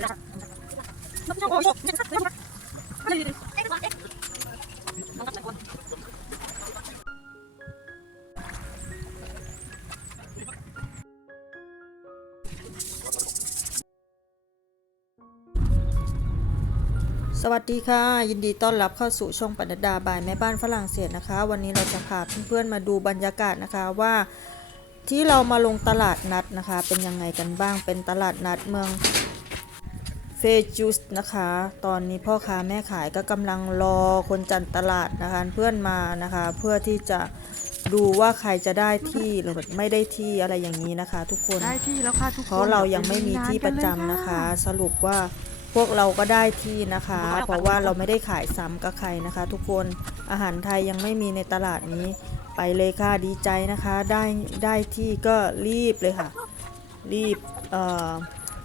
สวัสดีค่ะ ยินดีต้อนรับเข้าสู่ช่องปนัดดาบายแม่บ้านฝรั่งเศสนะคะ วันนี้เราจะพาเพื่อนๆมาดูบรรยากาศนะคะว่าที่เรามาลงตลาดนัดนะคะ เป็นยังไงกันบ้างเป็นตลาดนัดเมือง เฟจูสนะคะ ตอนนี้พ่อค้าแม่ขายก็กำลังรอคนจัดตลาดนะคะเพื่อนมานะคะ เพื่อที่จะดูว่าใครจะได้ที่หรือไม่ได้ที่อะไรอย่างนี้นะคะ ทุกคน ได้ที่แล้วค่ะทุกคนเพราะเรายังไม่มีที่ประจำนะคะ สรุปว่าพวกเราก็ได้ที่นะคะ เพราะว่าเราไม่ได้ขายซ้ำกับใครนะคะ ทุกคนอาหารไทยยังไม่มีในตลาดนี้ ไปเลยค่ะดีใจนะคะ ได้ได้ที่ก็รีบเลยค่ะ รีบเอ่อ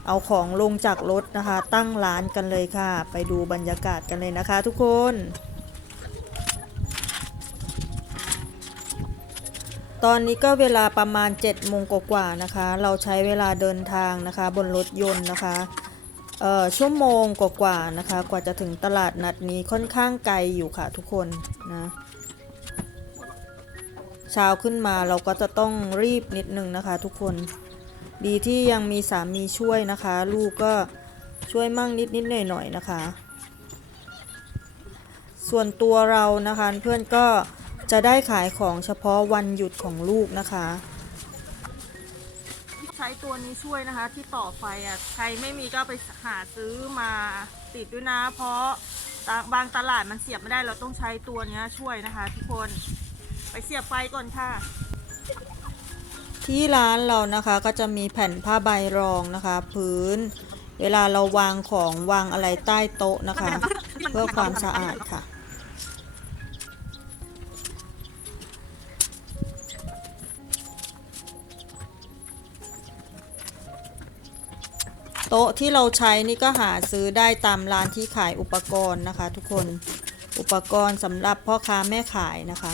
เอาของลงจากรถนะคะ ตั้งร้านกันเลยค่ะ ไปดูบรรยากาศกันเลยนะคะ ทุกคน ตอนนี้ก็เวลาประมาณ7โมงกว่าๆนะคะ เราใช้เวลาเดินทางนะคะ บนรถยนต์นะคะเออชั่วโมงกว่าๆนะคะ กว่าจะถึงตลาดนัดนี้ค่อนข้างไกลอยู่ค่ะทุกคนนะเช้าขึ้นมาเราก็จะต้องรีบนิดนึงนะคะทุกคน ดีที่ยังมีสามีช่วยนะคะ ลูกก็ช่วยมั่งนิดนิดหน่อยหน่อยนะคะ ส่วนตัวเรานะคะเพื่อนก็จะได้ขายของเฉพาะวันหยุดของลูกนะคะ ใช้ตัวนี้ช่วยนะคะที่ต่อไฟอะใครไม่มีก็ไปหาซื้อมาติดด้วยนะ เพราะบางตลาดมันเสียบไม่ได้เราต้องใช้ตัวนี้ช่วยนะคะ ทุกคนไปเสียบไฟก่อนค่ะ ที่ร้านเรานะคะก็จะมีแผ่นผ้าใบรองนะคะ พื้น เวลาเราวางของวางอะไรใต้โต๊ะนะคะ เพื่อความสะอาดค่ะ โต๊ะที่เราใช้นี่ก็หาซื้อได้ตามร้านที่ขายอุปกรณ์นะคะ ทุกคนอุปกรณ์สำหรับพ่อค้าแม่ขายนะคะ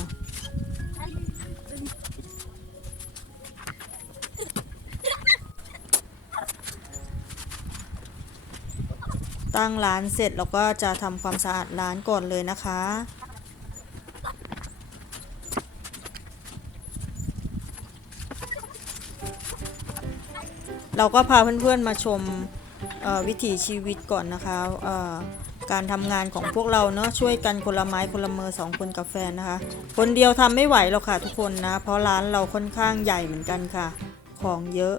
ตั้งร้านเสร็จเราก็จะทำความสะอาดร้านก่อนเลยนะคะ เราก็พาเพื่อนๆมาชมวิถีชีวิตก่อนนะคะการทำงานของพวกเราเนาะช่วยกันคนละไม้คนละมือสองคนกับแฟนนะคะ คนเดียวทำไม่ไหวหรอกค่ะทุกคนนะ เพราะร้านเราค่อนข้างใหญ่เหมือนกันค่ะ ของเยอะ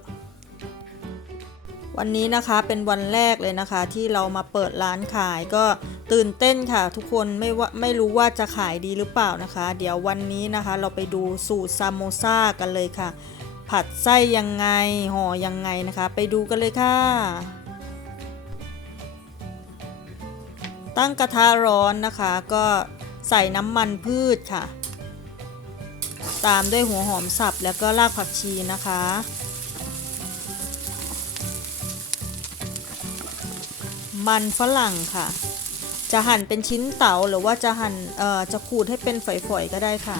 วันนี้นะคะเป็นวันแรกเลยนะคะ ที่เรามาเปิดร้านขายก็ตื่นเต้นค่ะ ทุกคนไม่ว่าไม่รู้ว่าจะขายดีหรือเปล่านะคะ เดี๋ยววันนี้นะคะ เราไปดูสูตรซามโมซากันเลยค่ะ ผัดไส้ยังไงห่อยังไงนะคะ ไปดูกันเลยค่ะ ตั้งกระทะร้อนนะคะ ก็ใส่น้ำมันพืชค่ะ ตามด้วยหัวหอมสับแล้วก็รากผักชีนะคะ มันฝรั่งค่ะ จะหั่นเป็นชิ้นเต๋าหรือว่าจะหั่นเอ่อจะขูดให้เป็นฝอยๆก็ได้ค่ะ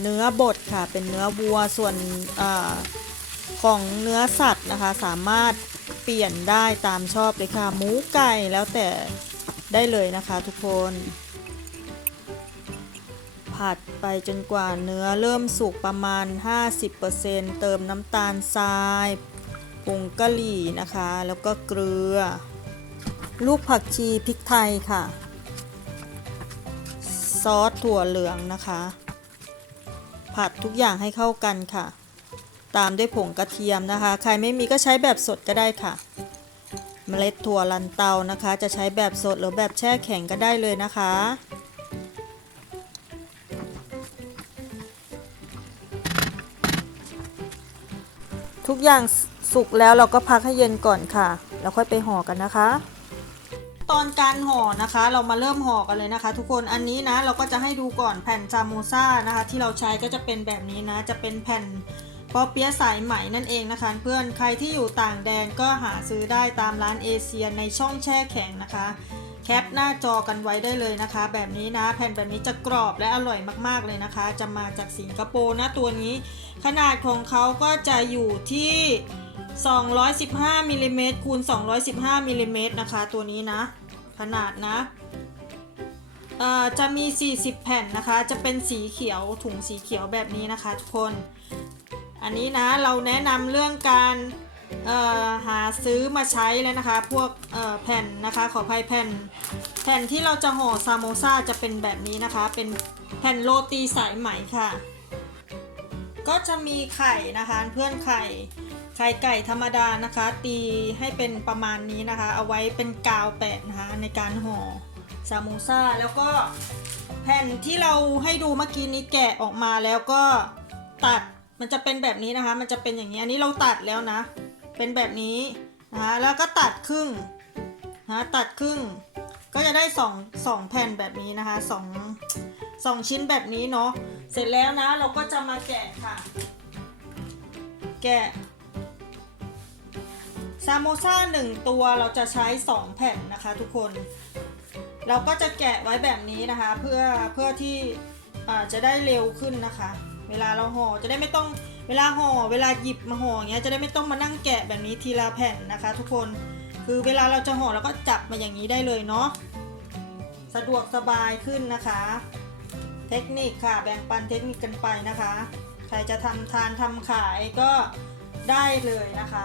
เนื้อบดค่ะเป็นเนื้อวัวส่วนอของเนื้อสัตว์นะคะ สามารถเปลี่ยนได้ตามชอบเลยค่ะหมูไก่แล้วแต่ได้เลยนะคะทุกคน ผัดไปจนกว่าเนื้อเริ่มสุกประมาณ 50%เติมน้ำตาลทรายผงกะหรี่นะคะ แล้วก็เกลือ ลูกผักชีพริกไทยค่ะ ซอสถั่วเหลืองนะคะ ผัดทุกอย่างให้เข้ากันค่ะ ตามด้วยผงกระเทียมนะคะ ใครไม่มีก็ใช้แบบสดก็ได้ค่ะ เมล็ดถั่วลันเตานะคะ จะใช้แบบสดหรือแบบแช่แข็งก็ได้เลยนะคะทุกอย่างสุกแล้วเราก็พักให้เย็นก่อนค่ะ แล้วค่อยไปห่อกันนะคะ ตอนการห่อนะคะ เรามาเริ่มห่อกันเลยนะคะ ทุกคนอันนี้นะเราก็จะให้ดูก่อนแผ่นจามูซ่านะคะ ที่เราใช้ก็จะเป็นแบบนี้นะ จะเป็นแผ่นปอเปี๊ยะสายไหมนั่นเองนะคะ เพื่อนใครที่อยู่ต่างแดนก็หาซื้อได้ตามร้านเอเชียในช่องแช่แข็งนะคะ แคปหน้าจอกันไว้ได้เลยนะคะ แบบนี้นะ แผ่นแบบนี้จะกรอบและอร่อยมากๆเลยนะคะ จะมาจากสิงคโปร์นะตัวนี้ ขนาดของเขาก็จะอยู่ที่ 215มิลลิเมตรคูณ215มิลลิเมตรนะคะ ตัวนี้นะ ขนาดนะจะมี 40 แผ่นนะคะ จะเป็นสีเขียวถุงสีเขียวแบบนี้นะคะ ทุกคน อันนี้นะเราแนะนำเรื่องการหาซื้อมาใช้แล้วนะคะ พวกแผ่นนะคะ ขออภัยแผ่น แผ่นที่เราจะห่อซามโมซาจะเป็นแบบนี้นะคะ เป็นแผ่นโรตีสายไหมค่ะ ก็จะมีไข่นะคะเพื่อนไข่ ไข่ไก่ธรรมดานะคะ ตีให้เป็นประมาณนี้นะคะ เอาไว้เป็นกาวแปะนะคะในการห่อซามโมซาแล้วก็แผ่นที่เราให้ดูเมื่อกี้นี้แกะออกมาแล้วก็ตัดมันจะเป็นแบบนี้นะคะ มันจะเป็นอย่างนี้อันนี้เราตัดแล้วนะ เป็นแบบนี้นะคะแล้วก็ตัดครึ่งนะตัดครึ่ง ก็จะได้สองสองแผ่นแบบนี้นะคะสองสองชิ้นแบบนี้เนาะเสร็จแล้วนะเราก็จะมาแกะค่ะ แกะ ซามโมซ่าหนึ่งตัวเราจะใช้สองแผ่นนะคะทุกคน เราก็จะแกะไว้แบบนี้นะคะ เพื่อเพื่อที่จะได้เร็วขึ้นนะคะ เวลาเราห่อจะได้ไม่ต้องเวลาห่อเวลาหยิบมาห่ออย่างเงี้ยจะได้ไม่ต้องมานั่งแกะแบบนี้ทีละแผ่นนะคะ ทุกคนคือเวลาเราจะห่อเราก็จับมาอย่างนี้ได้เลยเนาะสะดวกสบายขึ้นนะคะ เทคนิคค่ะแบ่งปันเทคนิคกันไปนะคะ ใครจะทำทานทำขายก็ได้เลยนะคะ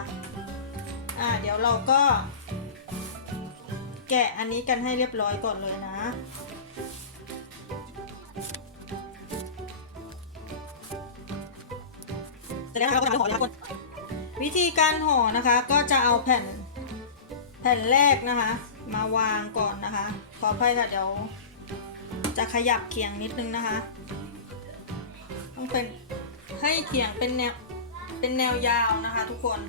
อ่าเดี๋ยวเราก็ แกะอันนี้กันให้เรียบร้อยก่อนเลยนะเสร็จแล้วเราก็จะห่อนะคะทุกคนวิธีการห่อนะคะก็จะเอาแผ่นแผ่นแรกนะคะ มาวางก่อนนะคะ ขออภัยค่ะเดี๋ยว จะขยับเขียงนิดนึงนะคะ ต้องเป็นให้เขียงเป็นแนวเป็นแนวยาวนะคะทุกคน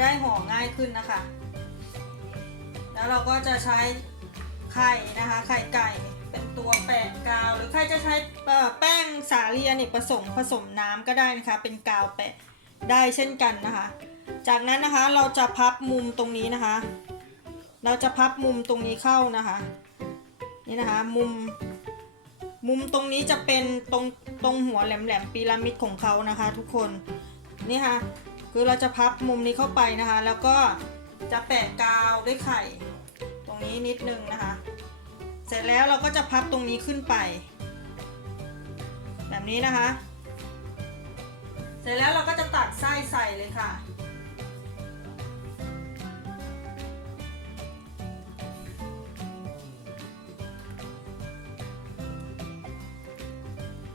ได้ห่อง่ายขึ้นนะคะ แล้วเราก็จะใช้ไข่นะคะ ไข่ไก่เป็นตัวแปะกาว หรือใครจะใช้แป้งสาลีอเนกประสงค์ผสมน้ำก็ได้นะคะ เป็นกาวแปะได้เช่นกันนะคะ จากนั้นนะคะเราจะพับมุมตรงนี้นะคะ เราจะพับมุมตรงนี้เข้านะคะ นี่นะคะมุมมุมตรงนี้จะเป็นตรงตรงหัวแหลมแหลมๆพีระมิดของเขานะคะ ทุกคนนี่ค่ะ คือเราจะพับมุมนี้เข้าไปนะคะ แล้วก็จะแปะกาวด้วยไข่ ตรงนี้นิดนึงนะคะ เสร็จแล้วเราก็จะพับตรงนี้ขึ้นไป แบบนี้นะคะ เสร็จแล้วเราก็จะตัดไส้ใส่เลยค่ะ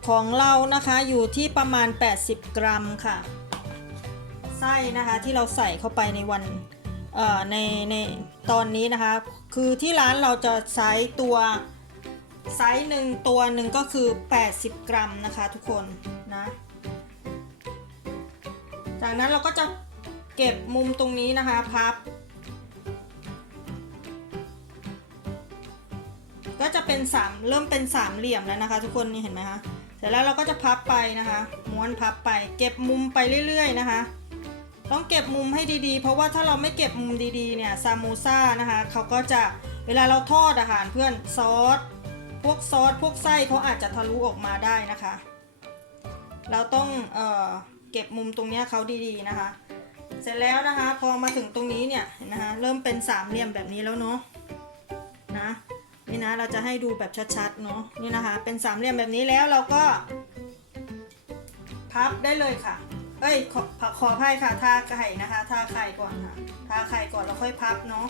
ของเรานะคะอยู่ที่ประมาณ 80 กรัมค่ะ ส้นะคะที่เราใส่เข้าไปในวันในในตอนนี้นะคะ คือที่ร้านเราจะใช้ตัวไซส์หนึ่งตัวหนึ่งก็คือ 80 กรัมนะคะทุกคนนะจากนั้นเราก็จะเก็บมุมตรงนี้นะคะพับ ก็จะเป็นสามเริ่มเป็นสามเหลี่ยมแล้วนะคะ ทุกคนนี่เห็นไหมคะเสร็จแล้วเราก็จะพับไปนะคะ ม้วนพับไป เก็บมุมไปเรื่อย ๆ นะคะ ต้องเก็บมุมให้ดีๆ เพราะว่าถ้าเราไม่เก็บมุมดีๆเนี่ยซามูซ่านะคะเขาก็จะเวลาเราทอดอาหารเพื่อนซอสพวกซอสพวกไส้เขาอาจจะทะลุออกมาได้นะคะ เราต้องเออเก็บมุมตรงนี้เขาดีๆนะคะ เสร็จแล้วนะคะพอมาถึงตรงนี้เนี่ยนะคะเริ่มเป็นสามเหลี่ยมแบบนี้แล้วเนาะนะนี่นะเราจะให้ดูแบบชัดๆเนาะนี่นะคะเป็นสามเหลี่ยมแบบนี้แล้วเราก็พับได้เลยค่ะ อ้ยขอขออภัยค่ะทาไข่นะคะทาไข่ก่อนค่ะทาไข่ก่อนแล้วค่อยพับเนาะ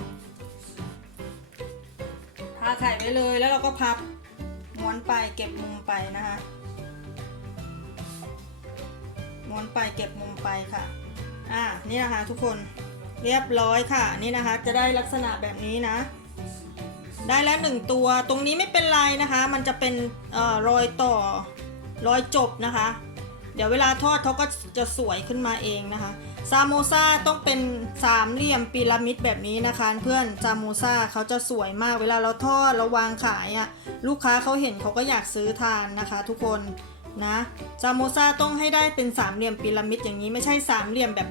ทาไข่ไว้เลยแล้วเราก็พับม้วนไปเก็บมุมไปนะคะม้วนไปเก็บมุมไปค่ะอ่านี่นะคะทุกคนเรียบร้อยค่ะนี่นะคะ จะได้ลักษณะแบบนี้นะ ได้แล้วหนึ่งตัวตรงนี้ไม่เป็นไรนะคะ มันจะเป็นออรอยต่อรอยจบนะคะ เดี๋ยวเวลาทอดเขาก็จะสวยขึ้นมาเองนะคะซาโมซาต้องเป็นสามเหลี่ยมพีระมิดแบบนี้นะคะ เพื่อนซาโมซาเขาจะสวยมากเวลาเราทอดเราวางขายอะ่ะลูกค้าเขาเห็นเขาก็อยากซื้อทานนะคะ ทุกคนนะซาโมซาต้องให้ได้เป็นสามเหลี่ยมพีระมิดอย่างนี้ไม่ใช่สามเหลี่ยมแบบ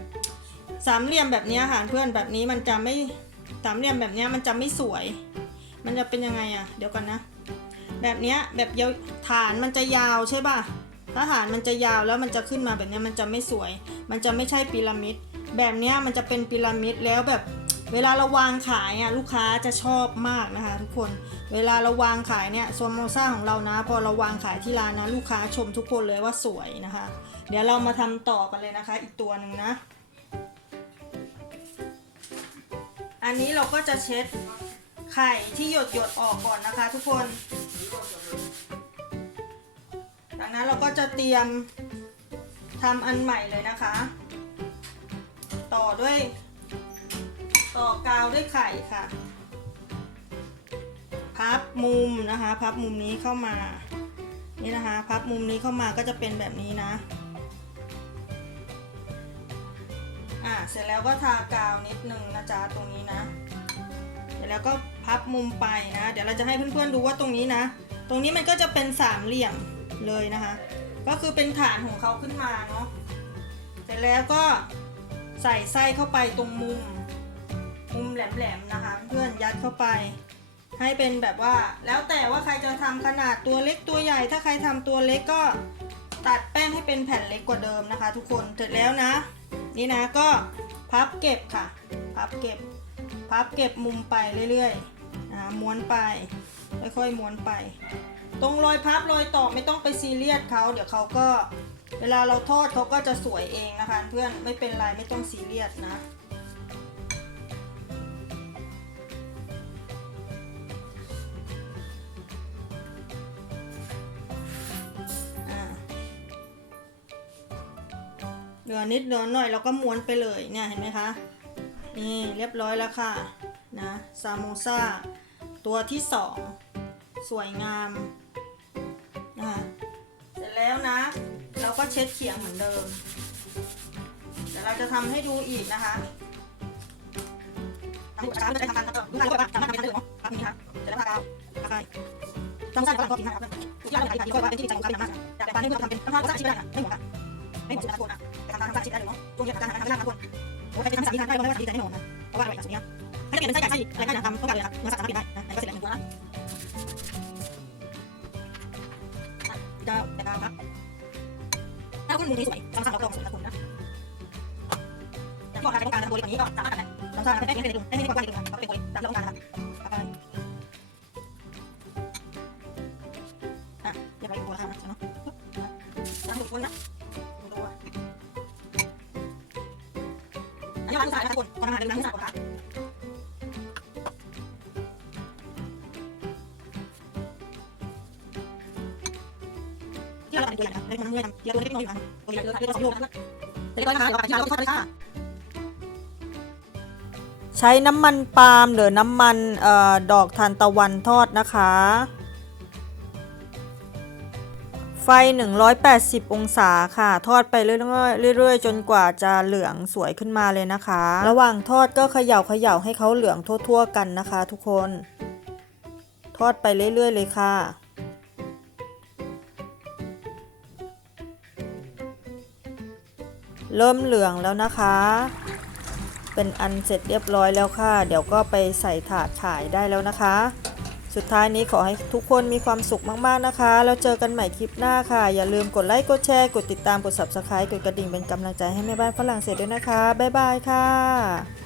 สามเหลี่ยมแบบนี้ค่ะเพื่อนแบบนี้มันจะไม่สามเหลี่ยมแบบนี้มันจะไม่สวย มันจะเป็นยังไงอะ่ะเดี๋ยวก่อนนะ แบบนี้แบบยาวฐานมันจะยาวใช่ป่ะ ถ้าหารมันจะยาวแล้วมันจะขึ้นมาแบบนี้มันจะไม่สวย มันจะไม่ใช่พีระมิด แบบนี้มันจะเป็นพีระมิดแล้วแบบเวลาเราวางขายอะลูกค้าจะชอบมากนะคะ ทุกคน เวลาเราวางขายเนี่ยโซโมซ่าของเรานะ พอเราวางขายที่ร้านนะลูกค้าชมทุกคนเลยว่าสวยนะคะ เดี๋ยวเรามาทำต่อกันเลยนะคะ อีกตัวหนึ่งนะ อันนี้เราก็จะเช็ดไข่ที่หยดหยดออกก่อนนะคะ ทุกคน นั้น เราก็จะเตรียมทำอันใหม่เลยนะคะ ต่อด้วย ต่อกาวด้วยไข่ค่ะ พับมุมนะคะ พับมุมนี้เข้ามา นี่นะคะ พับมุมนี้เข้ามาก็จะเป็นแบบนี้นะ อะเสร็จแล้วก็ทากาวนิดนึงนะจ๊ะตรงนี้นะ เสร็จแล้วก็พับมุมไปนะ เดี๋ยวเราจะให้เพื่อนๆดูว่าตรงนี้นะ ตรงนี้มันก็จะเป็นสามเหลี่ยม เลยนะคะ ก็คือเป็นฐานของเขาขึ้นมาเนาะเสร็จแล้วก็ใส่ไส้เข้าไปตรงมุม มุมแหลมๆนะคะ เพื่อนยัดเข้าไป ให้เป็นแบบว่า แล้วแต่ว่าใครจะทำขนาดตัวเล็กตัวใหญ่ ถ้าใครทำตัวเล็กก็ตัดแป้งให้เป็นแผ่นเล็กกว่าเดิมนะคะ ทุกคนเสร็จแล้วนะ นี่นะก็พับเก็บค่ะ พับเก็บ พับเก็บมุมไปเรื่อยๆนะม้วนไปค่อยๆม้วนไป ตรงรอยพับรอยต่อไม่ต้องไปซีเรียสเขาเดี๋ยวเขาก็เวลาเราทอดเขาก็จะสวยเองนะคะ เพื่อนไม่เป็นไรไม่ต้องซีเรียสนะ เหลือนิดเหลือหน่อยเราก็ม้วนไปเลยเนี่ยเห็นไหมคะ นี่เรียบร้อยแล้วค่ะนะซาโมซาตัวที่สองสวยงาม นะคะเสร็จแล้วนะ เราก็เช็ดเขียงเหมือนเดิมเดี๋ยวเราจะทำให้ดูอีกนะคะทำช้าไม่ได้ทำการทำลูกค้าก็ทำหน้าทำไม่ได้เลยเนาะทำนี้ค่ะเสร็จแล้วทากาวทาไปต้องสั้นกว่าก็กินนะครับทุกอย่างอะไรที่ก็ว่าเป็นที่ใจของเขาเป็นมากแต่ปานนี้เพื่อทำเป็นทำท่าก็สร้างชีวิตได้ค่ะไม่หมดค่ะไม่หมดชีวิตทุกคนอะแต่ทำทางสร้างชีวิตได้เลยเนาะช่วงนี้การทำงานทำงานทุกคนโอ้ยใครจะทำสามีทานได้ก็ไม่ว่าดีใจแน่นอนนะเพราะว่าอร่อยแบบนี้ถ้าจะเปลี่ยนเป็นไส้ไก่ไส้อะไรก็อยากทำ การตัวเล็กกว่านี้ก็สามารถทำได้ลองสร้างให้ได้ให้ได้ดูให้ได้กว้างๆนิดนึงก็เป็นตัวตามที่เราต้องการนะครับไปอะเดี๋ยวไปดูตัวละกันนะเนาะนะดูตัวนะดูตัวอันนี้ร้านสายนะทุกคนทำอาหารเป็นร้านสายก่อนค่ะที่เราทำเป็นตัวอย่างนะไม่ทำเงื่อนที่เราตัวเล็กน้อยอยู่นะตัวใหญ่เลยค่ะที่เราสองโลนะคะเล็กน้อยนะคะเดี๋ยวที่เราต้องทอดเลยค่ะ ใช้น้ำมันปาล์มหรือน้ำมันออดอกทานตะวันทอดนะคะ ไฟ 180 องศาค่ะ ทอดไปเรื่อยๆ จนกว่าจะเหลืองสวยขึ้นมาเลยนะคะ ระหว่างทอดก็เขย่าเขย่าให้เขาเหลืองทั่วๆกันนะคะ ทุกคน ทอดไปเรื่อยๆ เลยค่ะเริ่มเหลืองแล้วนะคะ เป็นอันเสร็จเรียบร้อยแล้วค่ะ เดี๋ยวก็ไปใส่ถาดขายได้แล้วนะคะ สุดท้ายนี้ขอให้ทุกคนมีความสุขมากๆนะคะ แล้วเจอกันใหม่คลิปหน้าค่ะ อย่าลืมกดไลค์กดแชร์กดติดตามกด subscribe กดกระดิ่งเป็นกำลังใจให้แม่บ้านฝรั่งเศสด้วยนะคะบ๊ายบายค่ะ